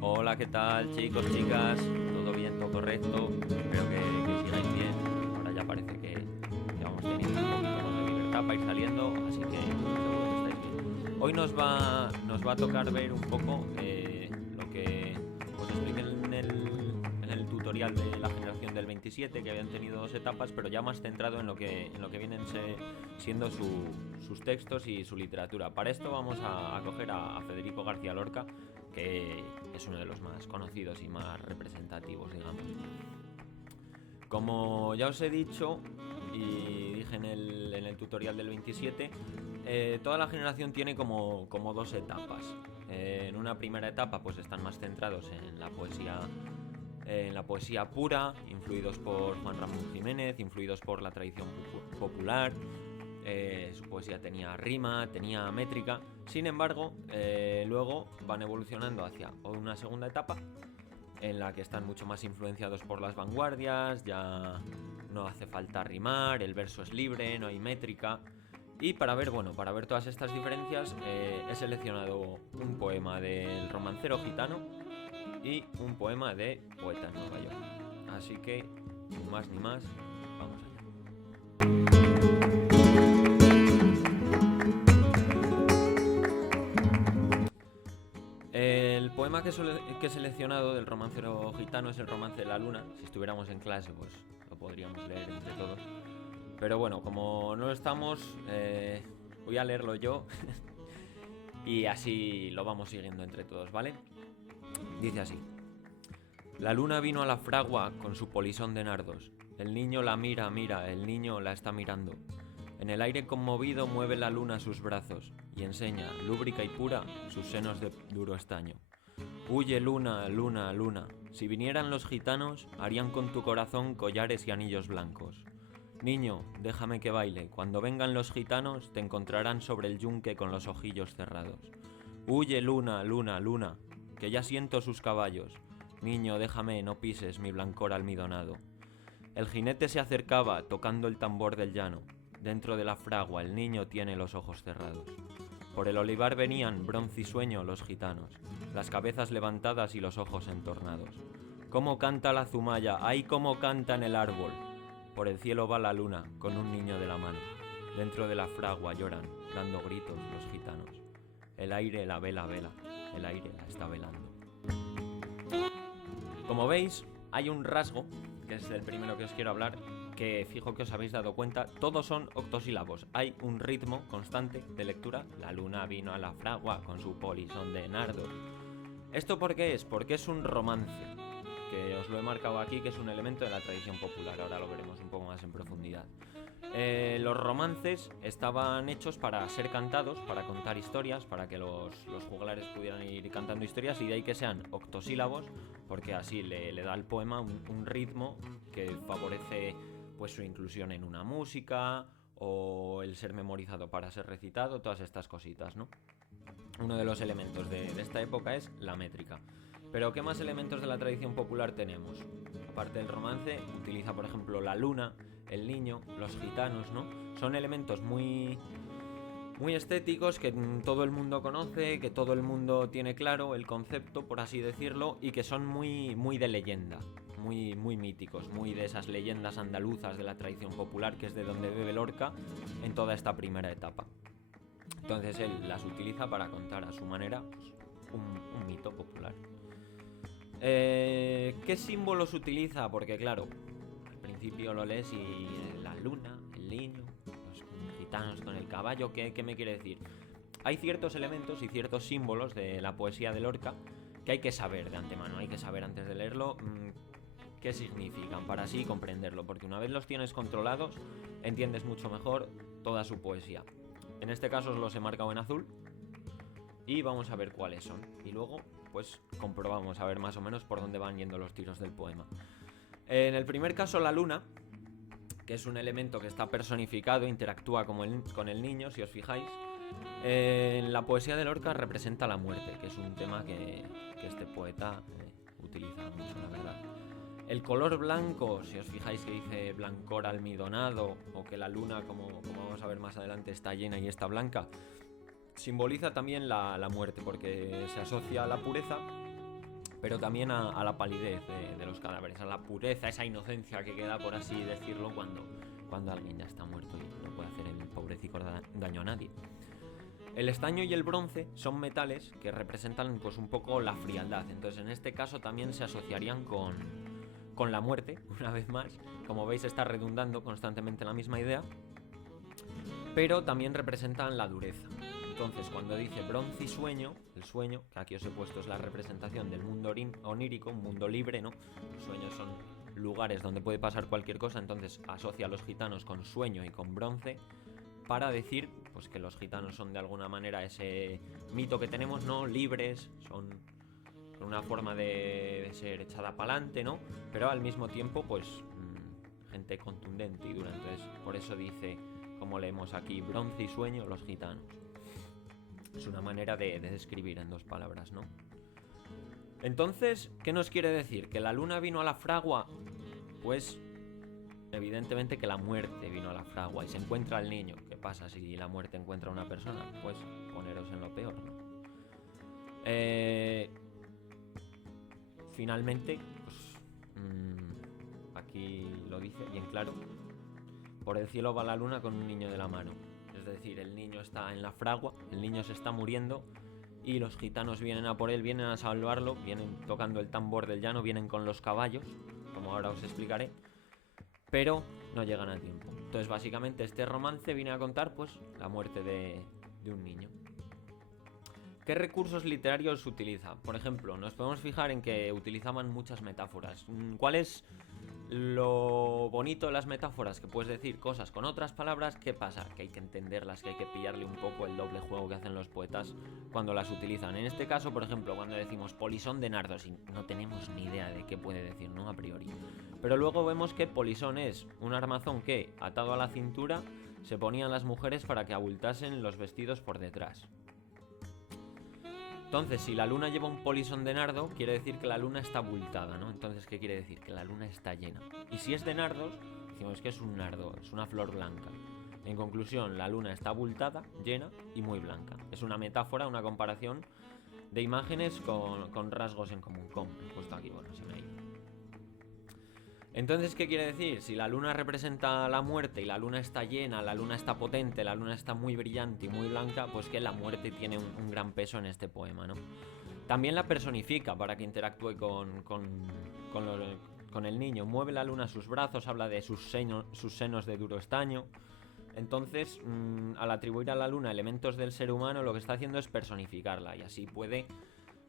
Hola, ¿qué tal, chicos, chicas? ¿Todo bien, todo correcto? Espero que sigáis bien. Ahora ya parece que vamos teniendo un poquito más de libertad para ir saliendo, así que seguro que estáis bien. Hoy nos va a tocar ver un poco lo que os expliqué en el tutorial de la generación del 27, que habían tenido dos etapas, pero ya más centrado en lo que vienen siendo sus textos y su literatura. Para esto vamos a coger a Federico García Lorca, que es uno de los más conocidos y más representativos, digamos. Como ya os he dicho y dije en el tutorial del 27, toda la generación tiene como dos etapas. En una primera etapa pues están más centrados en la poesía pura, influidos por Juan Ramón Jiménez, influidos por la tradición popular. Su poesía tenía rima, tenía métrica. Sin embargo, luego van evolucionando hacia una segunda etapa en la que están mucho más influenciados por las vanguardias. Ya no hace falta rimar, el verso es libre, no hay métrica. Y para ver todas estas diferencias, he seleccionado un poema del romancero gitano y un poema de Poeta en Nueva York. Así que, sin más ni más, vamos allá. El poema que he seleccionado del romancero gitano es el romance de la luna. Si estuviéramos en clase, pues lo podríamos leer entre todos. Pero bueno, como no estamos, voy a leerlo yo y así lo vamos siguiendo entre todos, ¿vale? Dice así. La luna vino a la fragua con su polisón de nardos. El niño la mira, el niño la está mirando. En el aire conmovido mueve la luna sus brazos y enseña, lúbrica y pura, sus senos de duro estaño. Huye luna, luna, luna. Si vinieran los gitanos, harían con tu corazón collares y anillos blancos. Niño, déjame que baile. Cuando vengan los gitanos, te encontrarán sobre el yunque con los ojillos cerrados. Huye luna, luna, luna, que ya siento sus caballos. Niño, déjame, no pises mi blancor almidonado. El jinete se acercaba, tocando el tambor del llano. Dentro de la fragua el niño tiene los ojos cerrados. Por el olivar venían, bronce y sueño, los gitanos, las cabezas levantadas y los ojos entornados. ¿Cómo canta la zumaya? ¡Ay, cómo canta en el árbol! Por el cielo va la luna, con un niño de la mano. Dentro de la fragua lloran, dando gritos, los gitanos. El aire la vela, el aire la está velando. Como veis, hay un rasgo, que es el primero que os quiero hablar, que fijo que os habéis dado cuenta, todos son octosílabos. Hay un ritmo constante de lectura. La luna vino a la fragua con su polisón de nardos. ¿Esto por qué es? Porque es un romance, que os lo he marcado aquí, que es un elemento de la tradición popular. Ahora lo veremos un poco más en profundidad. Los romances estaban hechos para ser cantados, para contar historias, para que los juglares pudieran ir cantando historias, y de ahí que sean octosílabos, porque así le da al poema un ritmo que favorece pues su inclusión en una música o el ser memorizado para ser recitado, todas estas cositas, ¿no? Uno de los elementos de esta época es la métrica. Pero ¿qué más elementos de la tradición popular tenemos? Aparte del romance, utiliza por ejemplo la luna, el niño, los gitanos, ¿no? Son elementos muy estéticos que todo el mundo conoce, que todo el mundo tiene claro el concepto, por así decirlo, y que son muy de leyenda, muy míticos, muy de esas leyendas andaluzas de la tradición popular, que es de donde bebe Lorca en toda esta primera etapa. Entonces él las utiliza para contar a su manera pues, un mito popular. ¿Qué símbolos utiliza? Porque claro, al principio lo lees y la luna, el niño, los gitanos con el caballo, ¿qué me quiere decir? Hay ciertos elementos y ciertos símbolos de la poesía de Lorca que hay que saber de antemano, hay que saber antes de leerlo qué significan para así comprenderlo, porque una vez los tienes controlados, entiendes mucho mejor toda su poesía. En este caso os los he marcado en azul y vamos a ver cuáles son. Y luego pues comprobamos a ver más o menos por dónde van yendo los tiros del poema. En el primer caso la luna, que es un elemento que está personificado, interactúa con el niño, si os fijáis. En la poesía de Lorca representa la muerte, que es un tema que este poeta utiliza mucho, la verdad. El color blanco, si os fijáis que dice blancor almidonado, o que la luna, como vamos a ver más adelante, está llena y está blanca, Simboliza también la muerte, porque se asocia a la pureza, pero también a la palidez de los cadáveres, a la pureza, esa inocencia que queda, por así decirlo, cuando alguien ya está muerto y no puede hacer el pobrecito daño a nadie. El estaño y el bronce son metales que representan pues un poco la frialdad, entonces en este caso también se asociarían con la muerte, una vez más. Como veis, está redundando constantemente la misma idea, pero también representan la dureza. Entonces, cuando dice bronce y sueño, el sueño, que aquí os he puesto, es la representación del mundo onírico, un mundo libre, ¿no? Los sueños son lugares donde puede pasar cualquier cosa, entonces asocia a los gitanos con sueño y con bronce para decir pues que los gitanos son de alguna manera ese mito que tenemos, ¿no? Libres, son una forma de ser echada para adelante, ¿no? Pero al mismo tiempo, pues gente contundente y dura. Entonces, por eso dice, como leemos aquí, bronce y sueño, los gitanos. Es una manera de describir en dos palabras, ¿no? Entonces, ¿qué nos quiere decir? ¿Que la luna vino a la fragua? Pues, evidentemente que la muerte vino a la fragua y se encuentra el niño. ¿Qué pasa si la muerte encuentra a una persona? Pues, poneros en lo peor, ¿no? Finalmente, pues, aquí lo dice bien claro. Por el cielo va la luna con un niño de la mano. Es decir, el niño está en la fragua, el niño se está muriendo y los gitanos vienen a por él, vienen a salvarlo, vienen tocando el tambor del llano, vienen con los caballos, como ahora os explicaré, pero no llegan a tiempo. Entonces, básicamente, este romance viene a contar pues la muerte de un niño. ¿Qué recursos literarios utiliza? Por ejemplo, nos podemos fijar en que utilizaban muchas metáforas. ¿Cuál es lo bonito de las metáforas? Que puedes decir cosas con otras palabras. ¿Qué pasa? Que hay que entenderlas, que hay que pillarle un poco el doble juego que hacen los poetas cuando las utilizan. En este caso, por ejemplo, cuando decimos polisón de nardos, y no tenemos ni idea de qué puede decir, ¿no? A priori. Pero luego vemos que polisón es un armazón que, atado a la cintura, se ponían las mujeres para que abultasen los vestidos por detrás. Entonces, si la luna lleva un polisón de nardo, quiere decir que la luna está abultada, ¿no? Entonces, ¿qué quiere decir? Que la luna está llena. Y si es de nardos, decimos que es un nardo, es una flor blanca. En conclusión, la luna está abultada, llena y muy blanca. Es una metáfora, una comparación de imágenes con rasgos en común. Puesto aquí, bueno, se me ha ido. Entonces, ¿qué quiere decir? Si la luna representa la muerte y la luna está llena, la luna está potente, la luna está muy brillante y muy blanca, pues que la muerte tiene un gran peso en este poema, ¿no? También la personifica para que interactúe con el niño. Mueve la luna sus brazos, habla de sus senos de duro estaño. Entonces, al atribuir a la luna elementos del ser humano, lo que está haciendo es personificarla y así puede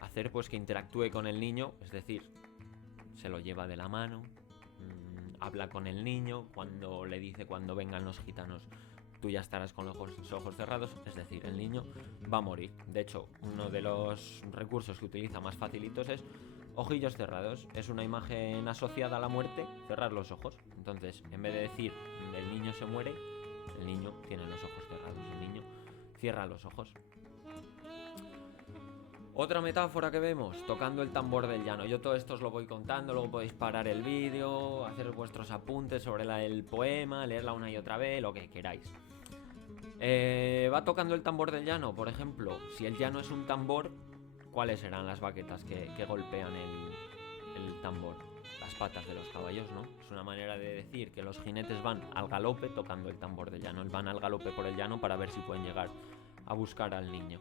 hacer pues que interactúe con el niño, es decir, se lo lleva de la mano. Habla con el niño, cuando le dice cuando vengan los gitanos tú ya estarás con los ojos cerrados, es decir, el niño va a morir. De hecho, uno de los recursos que utiliza más facilitos es ojillos cerrados. Es una imagen asociada a la muerte, cerrar los ojos. Entonces, en vez de decir el niño se muere, el niño tiene los ojos cerrados, el niño cierra los ojos. Otra metáfora que vemos, tocando el tambor del llano. Yo todo esto os lo voy contando, luego podéis parar el vídeo, hacer vuestros apuntes sobre el poema, leerla una y otra vez, lo que queráis. Va tocando el tambor del llano, por ejemplo, si el llano es un tambor, ¿cuáles serán las baquetas que golpean el tambor? Las patas de los caballos, ¿no? Es una manera de decir que los jinetes van al galope tocando el tambor del llano. Van al galope por el llano para ver si pueden llegar a buscar al niño.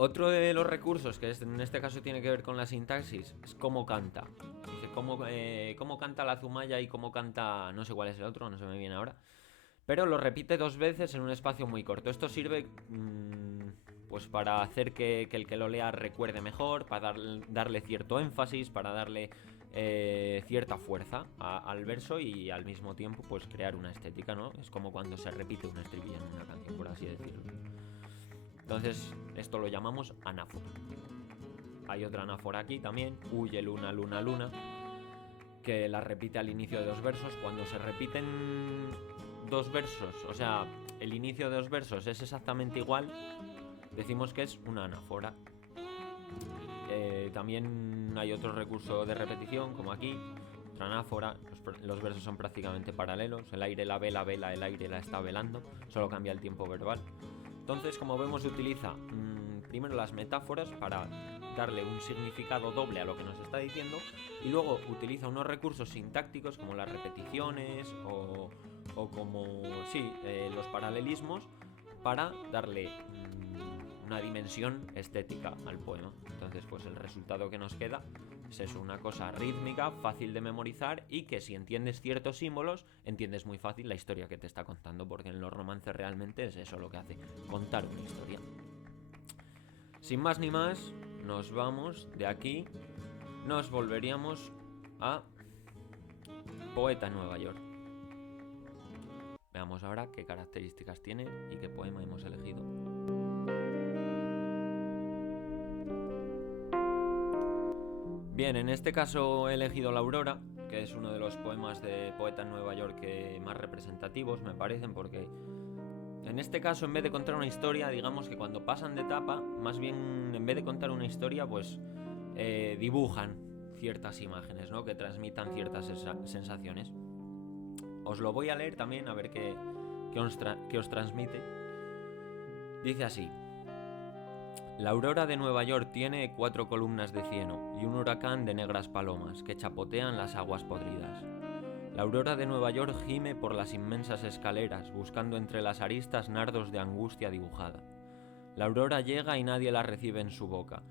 Otro de los recursos, que en este caso tiene que ver con la sintaxis, es cómo canta. Dice cómo canta la zumaya y cómo canta, no sé cuál es el otro, no se me viene ahora. Pero lo repite 2 veces en un espacio muy corto. Esto sirve pues para hacer que el que lo lea recuerde mejor, para darle cierto énfasis, para darle cierta fuerza al verso y al mismo tiempo pues crear una estética, ¿no? Es como cuando se repite un estribillo en una canción, por así decirlo. Entonces, esto lo llamamos anáfora. Hay otra anáfora aquí también, huye luna, luna, luna, que la repite al inicio de 2 versos. Cuando se repiten 2 versos, o sea, el inicio de 2 versos es exactamente igual, decimos que es una anáfora. También hay otro recurso de repetición, como aquí, otra anáfora. Los versos son prácticamente paralelos. El aire la vela, el aire la está velando, solo cambia el tiempo verbal. Entonces, como vemos, utiliza primero las metáforas para darle un significado doble a lo que nos está diciendo, y luego utiliza unos recursos sintácticos como las repeticiones o como los paralelismos para darle una dimensión estética al poema. Entonces, pues el resultado que nos queda es eso, una cosa rítmica, fácil de memorizar, y que si entiendes ciertos símbolos, entiendes muy fácil la historia que te está contando, porque en los romances realmente es eso lo que hace, contar una historia. Sin más ni más, nos vamos de aquí, nos volveríamos a Poeta en Nueva York. Veamos ahora qué características tiene y qué poema hemos elegido. Bien, en este caso he elegido La Aurora, que es uno de los poemas de Poeta en Nueva York que más representativos me parecen, porque en este caso, en vez de contar una historia, digamos que cuando pasan de etapa, más bien en vez de contar una historia, pues dibujan ciertas imágenes, ¿no?, que transmitan ciertas sensaciones. Os lo voy a leer también a ver qué os transmite. Dice así: La aurora de Nueva York tiene 4 columnas de cieno y un huracán de negras palomas que chapotean las aguas podridas. La aurora de Nueva York gime por las inmensas escaleras, buscando entre las aristas nardos de angustia dibujada. La aurora llega y nadie la recibe en su boca,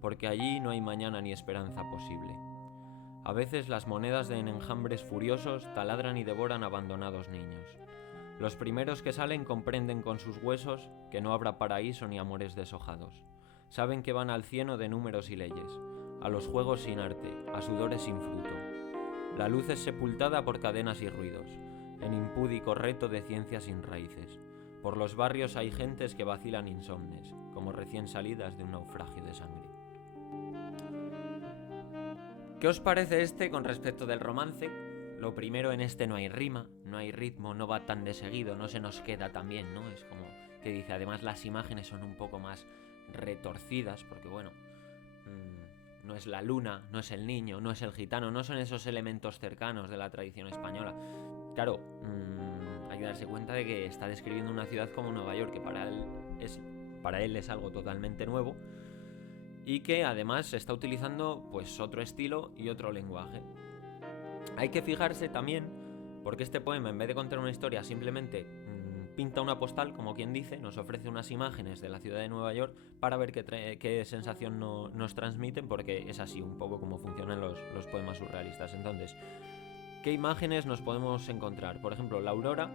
porque allí no hay mañana ni esperanza posible. A veces las monedas de enjambres furiosos taladran y devoran abandonados niños. Los primeros que salen comprenden con sus huesos que no habrá paraíso ni amores deshojados. Saben que van al cieno de números y leyes, a los juegos sin arte, a sudores sin fruto. La luz es sepultada por cadenas y ruidos, en impúdico reto de ciencia sin raíces. Por los barrios hay gentes que vacilan insomnes, como recién salidas de un naufragio de sangre. ¿Qué os parece este con respecto del romance? Lo primero, en este no hay rima, no hay ritmo, no va tan de seguido, no se nos queda tan bien, ¿no? Es como que dice, además las imágenes son un poco más retorcidas, porque bueno, no es la luna, no es el niño, no es el gitano, no son esos elementos cercanos de la tradición española. Claro, hay que darse cuenta de que está describiendo una ciudad como Nueva York, que para él es algo totalmente nuevo, y que además está utilizando pues otro estilo y otro lenguaje. Hay que fijarse también, porque este poema, en vez de contar una historia, simplemente pinta una postal, como quien dice, nos ofrece unas imágenes de la ciudad de Nueva York para ver qué sensación nos transmiten, porque es así un poco como funcionan los poemas surrealistas. Entonces, ¿qué imágenes nos podemos encontrar? Por ejemplo, la aurora,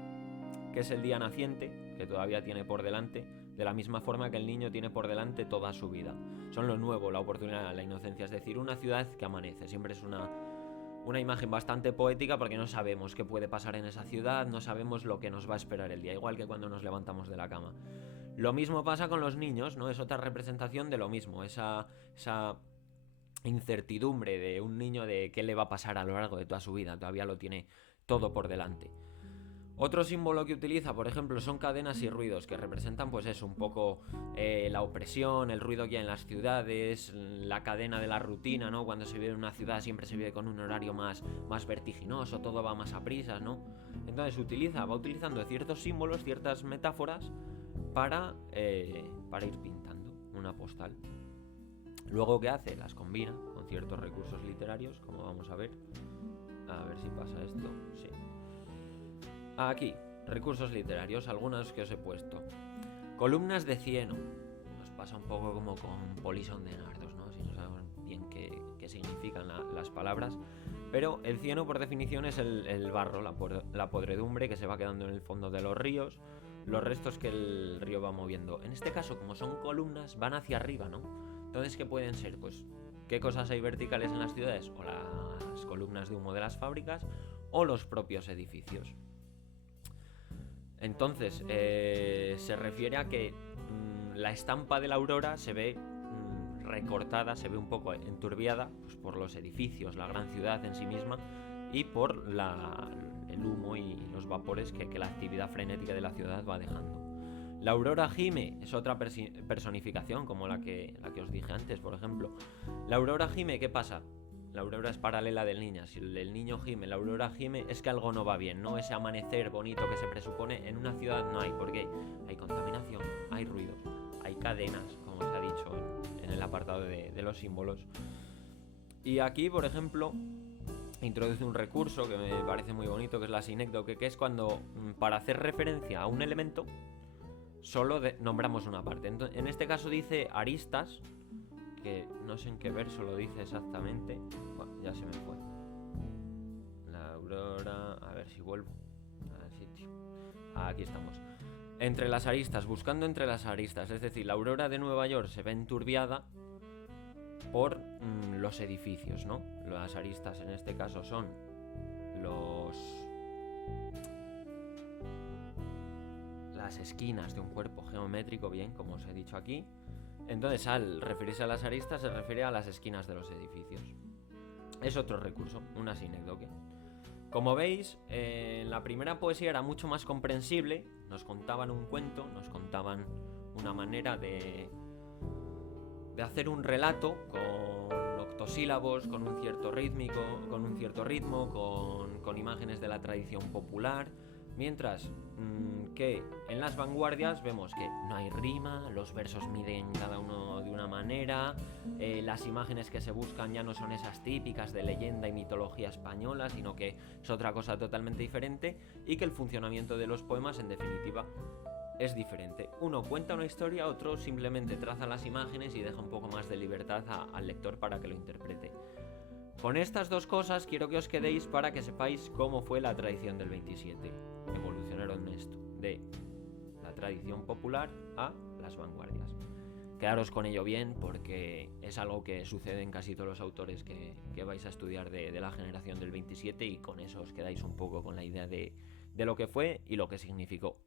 que es el día naciente, que todavía tiene por delante, de la misma forma que el niño tiene por delante toda su vida. Son lo nuevo, la oportunidad, la inocencia, es decir, una ciudad que amanece. Siempre es una imagen bastante poética, porque no sabemos qué puede pasar en esa ciudad, no sabemos lo que nos va a esperar el día, igual que cuando nos levantamos de la cama. Lo mismo pasa con los niños, ¿no? Es otra representación de lo mismo, esa incertidumbre de un niño de qué le va a pasar a lo largo de toda su vida, todavía lo tiene todo por delante. Otro símbolo que utiliza, por ejemplo, son cadenas y ruidos, que representan pues eso, un poco la opresión, el ruido que hay en las ciudades, la cadena de la rutina, ¿no? Cuando se vive en una ciudad siempre se vive con un horario más vertiginoso, todo va más a prisas, ¿no? Entonces va utilizando ciertos símbolos, ciertas metáforas para ir pintando una postal. Luego, ¿qué hace? Las combina con ciertos recursos literarios, como vamos a ver. A ver si pasa esto, sí. Aquí, recursos literarios, algunos que os he puesto. Columnas de cieno. Nos pasa un poco como con polison de nardos, ¿no? Si no sabemos bien qué significan las palabras. Pero el cieno, por definición, es el barro, la podredumbre que se va quedando en el fondo de los ríos, los restos que el río va moviendo. En este caso, como son columnas, van hacia arriba, ¿no? Entonces, ¿qué pueden ser? Pues, ¿qué cosas hay verticales en las ciudades? O las columnas de humo de las fábricas, o los propios edificios. Entonces, se refiere a que la estampa de la aurora se ve recortada, se ve un poco enturbiada, pues, por los edificios, la gran ciudad en sí misma, y por el humo y los vapores que la actividad frenética de la ciudad va dejando. La aurora gime es otra personificación, como la que os dije antes, por ejemplo. La aurora gime, ¿qué pasa? la aurora es paralela del niño. Si el niño gime, la aurora gime, es que algo no va bien, ¿no? Ese amanecer bonito que se presupone en una ciudad no hay, porque hay contaminación, hay ruidos, hay cadenas, como se ha dicho en el apartado de los símbolos. Y aquí, por ejemplo, introduce un recurso que me parece muy bonito, que es la sinécdoque, que es cuando, para hacer referencia a un elemento, solo nombramos una parte. Entonces, en este caso dice aristas, que no sé en qué verso lo dice exactamente. Bueno, ya se me fue. La aurora... A ver si vuelvo al sitio. Aquí estamos. Entre las aristas, buscando entre las aristas. Es decir, la aurora de Nueva York se ve enturbiada por los edificios, ¿no? Las aristas en este caso son las esquinas de un cuerpo geométrico, bien, como os he dicho aquí. Entonces, al referirse a las aristas, se refiere a las esquinas de los edificios. Es otro recurso, una sinécdoque. Como veis, en la primera poesía era mucho más comprensible. Nos contaban un cuento, nos contaban una manera de hacer un relato con octosílabos, con un cierto ritmo, con imágenes de la tradición popular. Mientras que en las vanguardias vemos que no hay rima, los versos miden cada uno de una manera, las imágenes que se buscan ya no son esas típicas de leyenda y mitología española, sino que es otra cosa totalmente diferente, y que el funcionamiento de los poemas, en definitiva, es diferente. Uno cuenta una historia, otro simplemente traza las imágenes y deja un poco más de libertad al lector para que lo interprete. Con estas dos cosas quiero que os quedéis para que sepáis cómo fue la tradición del 27. Evolucionaron esto, de la tradición popular a las vanguardias. Quedaros con ello bien, porque es algo que sucede en casi todos los autores que vais a estudiar de la generación del 27, y con eso os quedáis un poco con la idea de lo que fue y lo que significó.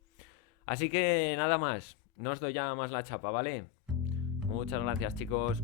Así que nada más, no os doy ya más la chapa, ¿vale? Muchas gracias, chicos.